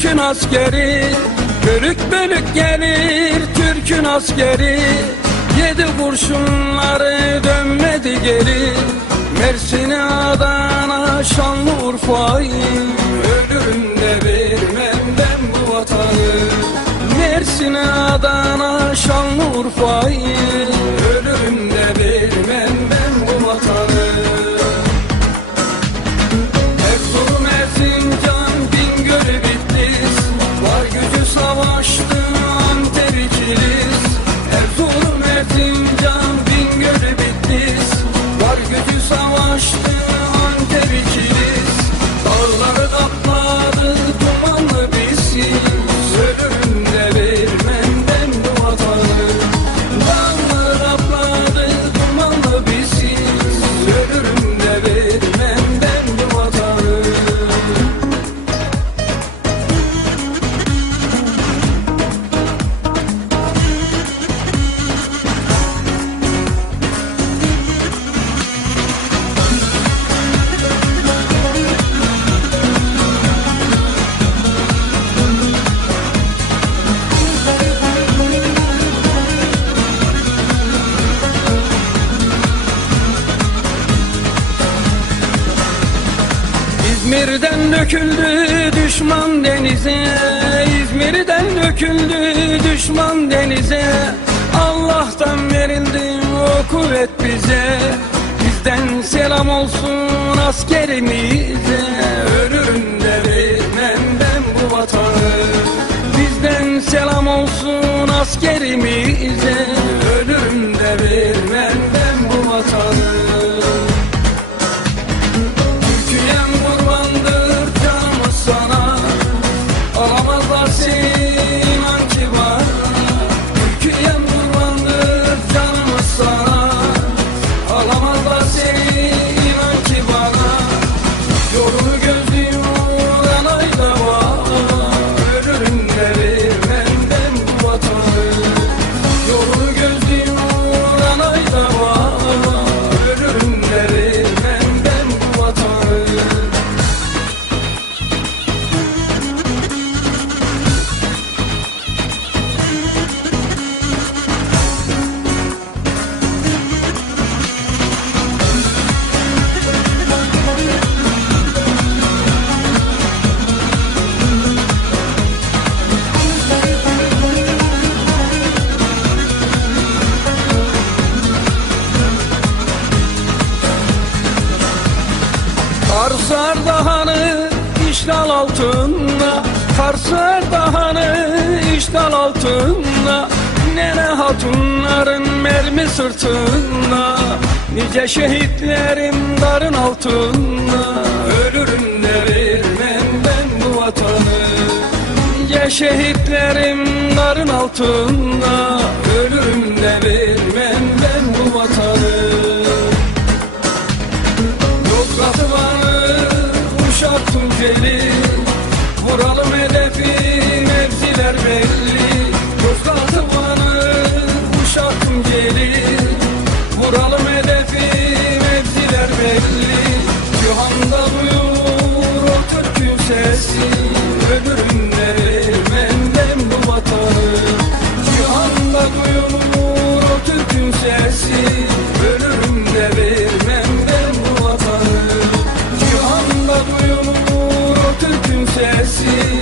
Türk'ün askeri. Bölük bölük gelir Türk'ün askeri. Yedi kurşunları dönmedi geri. Mersin'e Adana Şanlıurfa'yı Ölürüm vermem ben bu vatanı. Mersin'e Adana Şanlıurfa'yı İzmir'den döküldü düşman denize. İzmir'den döküldü düşman denize. Allah'tan verildi o kuvvet bize. Bizden selam olsun askerimize. Ölürüm de vermem ben bu vatanı. Bizden selam olsun askerimize Kars Ardahan'ı işgal altında. Kars Ardahan'ı işgal altında. Nene hatunların mermi sırtında. Nice şehitlerim darın altında. Ölürüm de vermem ben bu vatanı. Nice şehitlerim darın altında. Ölürüm esquecesse